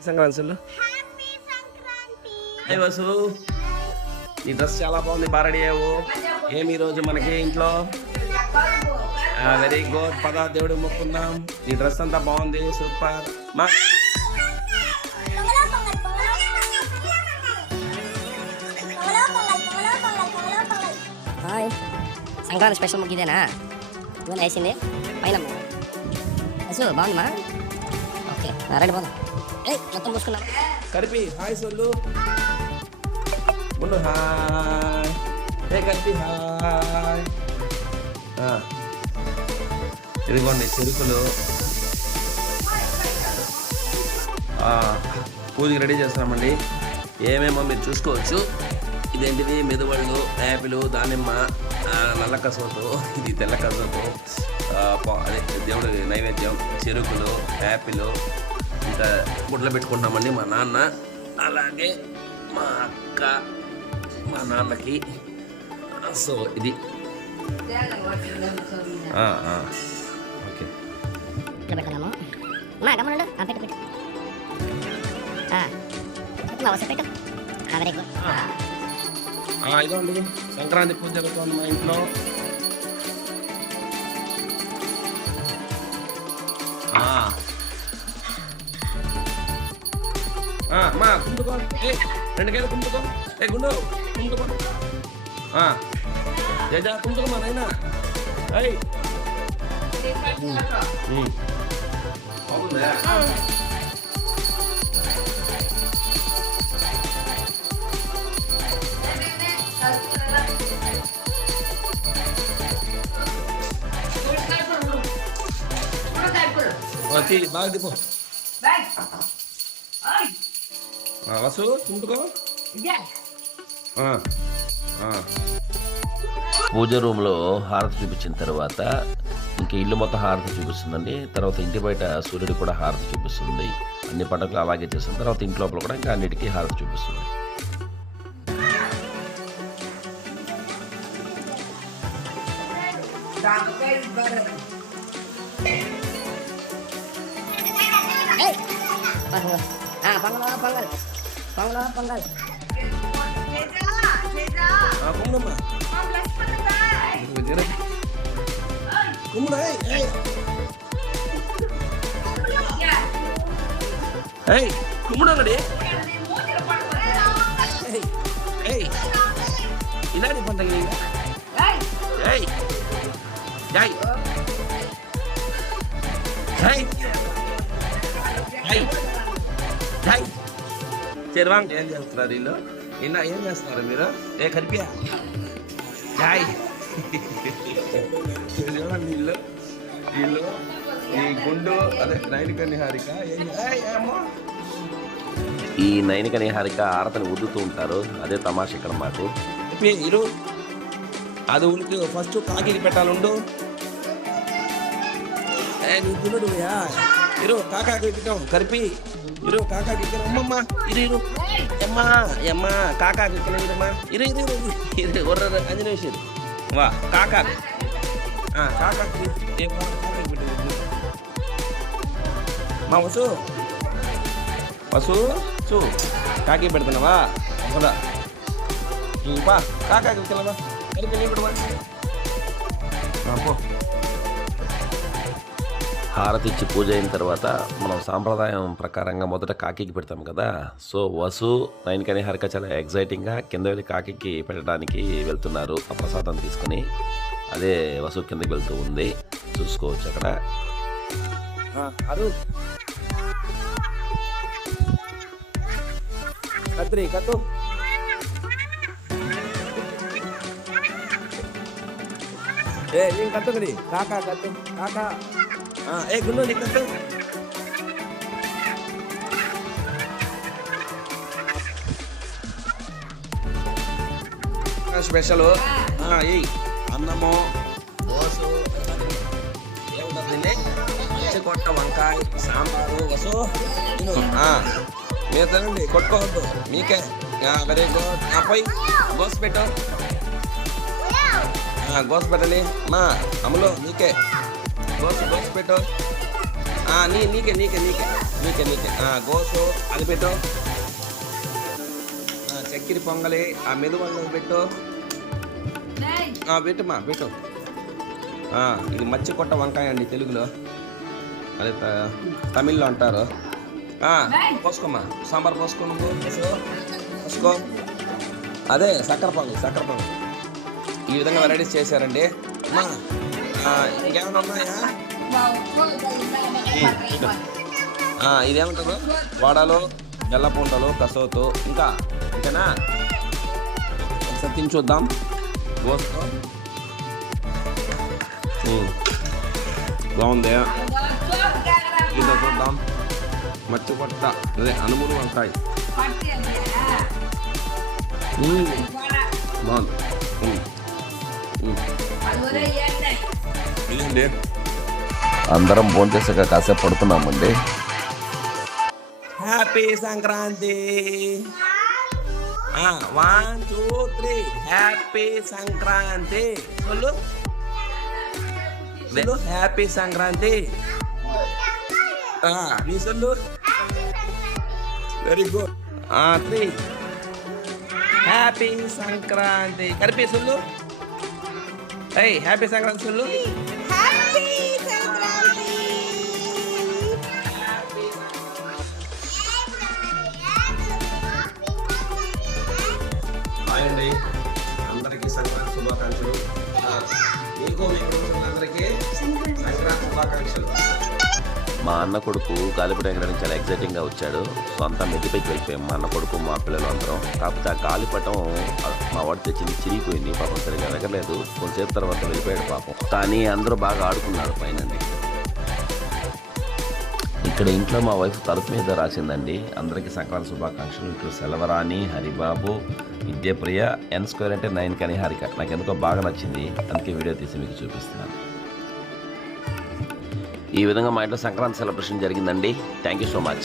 సంక్రాంతులు hi Vasu ఈ dress చాలా బాగుంది బాగా రెడీ అయ్యావు. ఏమి ఈరోజు మనకి ఇంట్లో? వెరీ గుడ్ పద దేవుడు మొక్కుందాం ఈ డ్రెస్ అంతా బాగుంది సూపర్ మా హాయ్. సంక్రాంతి స్పెషల్ ముగ్గు ఇదేనా? ఇవన్నీ వేసింది. పైన బాగుందమ్మా ఓకే రండి ఏ మొత్తం కరిపి హాయ్ సొల్లు. ముందు హాయ్. ఏ కరిపి హాయ్. ఇదిగోండి చెరుకులు. పూజకి రెడీ చేస్తున్నామండి ఏమేమో మీరు చూసుకోవచ్చు. ఇదేంటిది? మెదువళ్ళు యాపిల్ దానిమ్మ నల్ల కసోటు. ఇది తెల్ల కసోటు. అదే దేవుడి నైవేద్యం. చెరుకులు యాపిల్ ఇంకా గుడ్లు పెట్టుకుంటామండి మా నాన్న. అలాగే మా అక్క మా నాన్నకి. సో ఇది. ఆ, ఆ. ఓకే. గమనండు పెట్టు పెట్టు. పెట్టు. వెరీ గుడ్ సంక్రాంతి పూజ జరుగుతుంది మా ఇంట్లో. మా కుంటుకో ఏ రెండు కేలు కుంటుకో ఏ గుండు కుంటుకో ఆ, జజా కుంటుకో మా నాయనా ఏయ్ ఉమ్. బాగుందా వచ్చి బాగా దిపో వసు ఆ. పూజ రూమ్లో హారతి చూపించిన తర్వాత ఇంక ఇల్లు మొత్తం హారతి చూపిస్తుందండి. తర్వాత ఇంటి బయట సూర్యుడు కూడా హారతి చూపిస్తుంది. అన్ని పండుగలు అలాగే చేసిన తర్వాత ఇంటి లోపల కూడా ఇంకా అన్నిటికీ హారతి చూపిస్తుంది. పొంగల్ పొంగల్ పొంగల్ పొంగల్ ఆ, కుమ్ముడమ్మా ఇదిగో జర. కుమ్ముడు, ఏయ్, ఏయ్. ఏయ్, కుమ్ముడు అంగడి ఏయ్, చెరువాంగ్. ఏం చేస్తున్నారు వీళ్ళు? నిన్న ఏం చేస్తున్నారు మీరు? ఏ జాయ్. చూడండి వీళ్ళు? వీళ్ళు ఈ గుండు అదే నైనిక నిహారిక? ఈ నైనిక నిహారిక హారతిని ఉద్దుతూ ఉంటారు. అదే తమాష ఇక్కడ మాకు. ఇరు. అది ఉనికి ఫస్ట్ కాకి పెట్టాలి ఉండు ఏ నీ గుండు యా. ఇరు కాకాకి పెట్టాం కరిపి. ఇరు కాకాకి ఇక్కడ అమ్మమ్మ ఇరు ఇరు. అమ్మా అమ్మా కాకాకి ఇక్కడ ఇరమ్మా ఇరు ఇరు ఇరు ఇరు. ఒర్ర అంజనే విషయం వా కాకా. కాకాకి మా వసు. వసు చూ. కాకి పెడుతున్నావా? కదా పా. కాకాకి ఇక్కడ కలిపి నీ కూడా పో. హారతి ఇచ్చి పూజ అయిన తర్వాత మనం సాంప్రదాయం ప్రకారంగా మొదట కాకికి పెడతాం కదా. సో వసు నైనిక హరిక చాలా ఎగ్జైటింగ్గా కింద వెళ్ళి కాకికి పెట్టడానికి వెళ్తున్నారు. ఆ ప్రసాదం తీసుకుని అదే వసు కిందకి వెళ్తూ ఉంది. చూసుకోవచ్చు అక్కడ. కత్రి ఏ నేను కట్టు కాకా కత్తు. కాకా. ఏ గుండు నీ కట్టు స్పెషల్. ఏయ్ అన్నము దోశ ఏముంటుంది కొట్ట వంకాయ సాంబారు వసు. మీరు తినండి కొట్టుకోవద్దు. మీకే. Very good. ఆపై గోస్ పెట్టు. గోస్ పెట్టండి. మా అమ్ములు మీకే. గోసు గోస్ పెట్టు. నీ నీకే నీకే నీకే. నీకే నీకే. గోసు అది పెట్టు. చక్కెర పొంగలి ఆ మెదువల్లో పెట్టు. పెట్టుమా పెట్టు. ఇది మచ్చి కొట్ట వంకాయ అండి తెలుగులో. అదే తమిళ్ళో అంటారు. పోసుకోమ్మా. సాంబార్ పోసుకో నువ్వు. పోసుకో. అదే సక్కర పొంగలి చక్కెర పొంగల్. ఈ విధంగా వెరైటీస్ చేశారండి. అమ్మా. ఇంకేమైనా ఉన్నాయా? ఇదేమంటారు వడలు ఎల్లపూంటలు కసోతు ఇంకా ఇంకేనా? ఒకసారి తిని చూద్దాం. గోస్తో. బాగుంది. ఇది చూద్దాం. మచ్చి కొట్ట అదే అనుములు ఉమ్. బాగుంది. ఇదేంటి అందరం భోంచేసాక కాసేపు పడుకున్నామండి. Happy Sankranti. One two three. Happy Sankranti. సొల్లు వెళ్ళు హ్యాపీ సంక్రాంతి. నీ సొల్లు. Very good three. Happy Sankranti. కలిపి సొల్లు. ఏయ్ హ్యాపీ సంక్రాంతి సొల్లు. అండి. అందరికీ సంక్రాంతి శుభాకాంక్షలు. మీకు మీకు అందరికీ సంక్రాంతి శుభాకాంక్షలు. మా అన్న కొడుకు గాలిపటం ఎగరడానికి చాలా ఎక్సైటింగ్గా వచ్చాడు. సో అంతా మెదిపైకి వెళ్ళిపోయాం. మా అన్న కొడుకు మా పిల్లలు అందరం. కాకపోతే ఆ గాలిపటం మా వాడు తెచ్చింది చిరిగిపోయింది. పాపం సరిగా ఎగరలేదు. కొంతసేపు తర్వాత వెళ్ళిపోయాడు పాపం. కానీ అందరూ బాగా ఆడుకున్నారు పైన ఇక్కడ ఇంట్లో మా వైఫ్ తలుపు మీద రాసిందండి. అందరికీ సకాల శుభాకాంక్షలు. ఇక్కడ సెలవరాణి హరిబాబు విద్యప్రియ ఎన్ స్క్వేర్ అంటే నైన్ కానీ హరిక. నాకు ఎందుకో బాగా నచ్చింది. అందుకే వీడియో తీసి మీకు చూపిస్తున్నాను. ఈ విధంగా మా ఇంట్లో సంక్రాంతి సెలబ్రేషన్ జరిగిందండి. Thank you so much